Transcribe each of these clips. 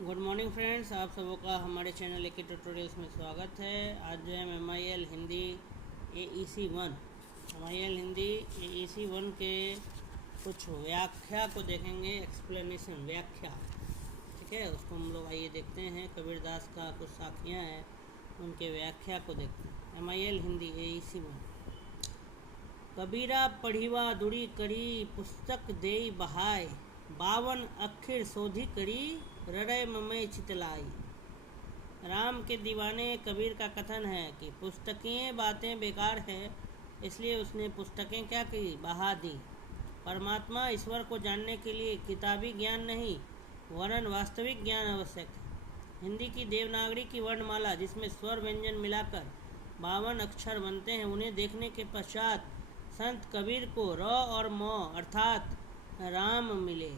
Good morning friends, आप सबों का हमारे चैनल के ट्यूटोरियल्स में स्वागत है। आज जो है MIL Hindi AEC 1 MIL Hindi AEC 1 के कुछ व्याख्या को देखेंगे। एक्सप्लेनेशन, व्याख्या, ठीक है। उसको हम लोग आइए देखते हैं। कबीरदास का कुछ साखियाँ हैं, उनके व्याख्या को देखते हैं। MIL Hindi AEC 1। कबीरा पढ़ीवा दुड़ी करी पुस्तक देई बहाय, 52 अक्षर शोधी करी हृदय ममय चितलाई। राम के दीवाने कबीर का कथन है कि पुस्तकीय बातें बेकार है, इसलिए उसने पुस्तकें क्या की, बहा दी। परमात्मा ईश्वर को जानने के लिए किताबी ज्ञान नहीं वरन वास्तविक ज्ञान आवश्यक है। हिंदी की देवनागरी की वर्णमाला, जिसमें स्वर व्यंजन मिलाकर 52 अक्षर बनते हैं, उन्हें देखने के पश्चात संत कबीर को र और म अर्थात राम मिले।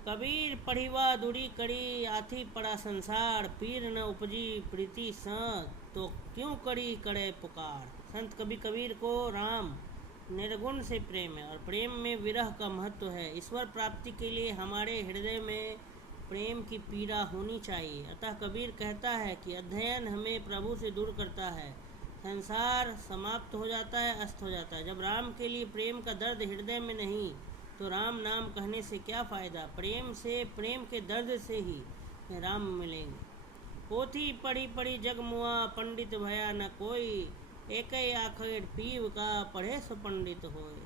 कबीर पढ़ीवा दुड़ी करी आथी पड़ा संसार, पीर न उपजी प्रीति स तो क्यों करी करे पुकार। संत कवि कबीर को राम निर्गुण से प्रेम है और प्रेम में विरह का महत्व है। ईश्वर प्राप्ति के लिए हमारे हृदय में प्रेम की पीड़ा होनी चाहिए। अतः कबीर कहता है कि अध्ययन हमें प्रभु से दूर करता है, संसार समाप्त हो जाता है, अस्त हो जाता है। जब राम के लिए प्रेम का दर्द हृदय में नहीं तो राम नाम कहने से क्या फ़ायदा। प्रेम से, प्रेम के दर्द से ही राम मिलेंगे। पोथी पढ़ी पढ़ी जग मुआ, पंडित भया न कोई, एक आखिर पीव का पढ़े सो पंडित होए।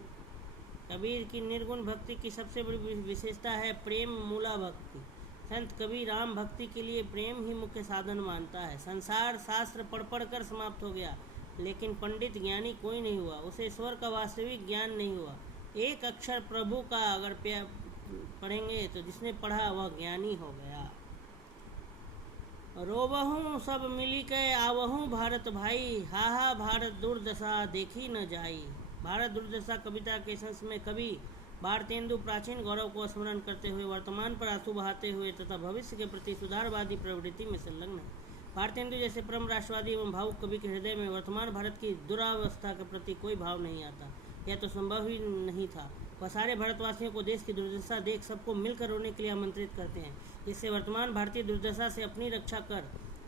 कबीर की निर्गुण भक्ति की सबसे बड़ी विशेषता है प्रेम मूला भक्ति। संत कबीर राम भक्ति के लिए प्रेम ही मुख्य साधन मानता है। संसार शास्त्र पढ़ पढ़ कर समाप्त हो गया, लेकिन पंडित ज्ञानी कोई नहीं हुआ, उसे ईश्वर का वास्तविक ज्ञान नहीं हुआ। एक अक्षर प्रभु का अगर पढ़ेंगे तो जिसने पढ़ा वह ज्ञानी हो गया। रोबहूँ सब मिली के आवहूँ भारत भाई, हा भारत दुर्दशा देखी न जाई। भारत दुर्दशा कविता के संस में कवि भारतेंदु प्राचीन गौरव को स्मरण करते हुए वर्तमान पर आंसू बहाते हुए तथा भविष्य के प्रति सुधारवादी प्रवृत्ति में संलग्न है। भारतेंदु जैसे परम राष्ट्रवादी एवं भावुक कवि के हृदय में वर्तमान भारत की दुरावस्था के प्रति कोई भाव नहीं आता, यह तो संभव ही नहीं था। वह सारे भारतवासियों को देश की दुर्दशा देख सबको मिलकर रोने के लिए आमंत्रित करते हैं, जिससे वर्तमान भारतीय दुर्दशा से अपनी रक्षा कर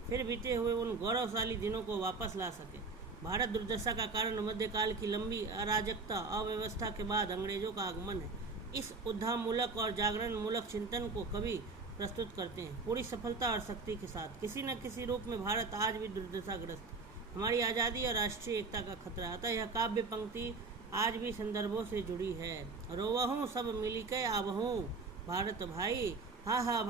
फिर बीते हुए उन गौरवशाली दिनों को वापस ला सके। भारत दुर्दशा का कारण मध्यकाल की लंबी अराजकता, अव्यवस्था के बाद अंग्रेजों का आगमन है। इस उद्धामूलक और जागरण मूलक चिंतन को कवि प्रस्तुत करते हैं पूरी सफलता और शक्ति के साथ। किसी न किसी रूप में भारत आज भी दुर्दशाग्रस्त, हमारी आज़ादी और राष्ट्रीय एकता का खतरा। अतः यह काव्य पंक्ति आज भी संदर्भों से जुड़ी है। रोवहूँ सब मिली के आवहूँ भारत भाई, हा भारत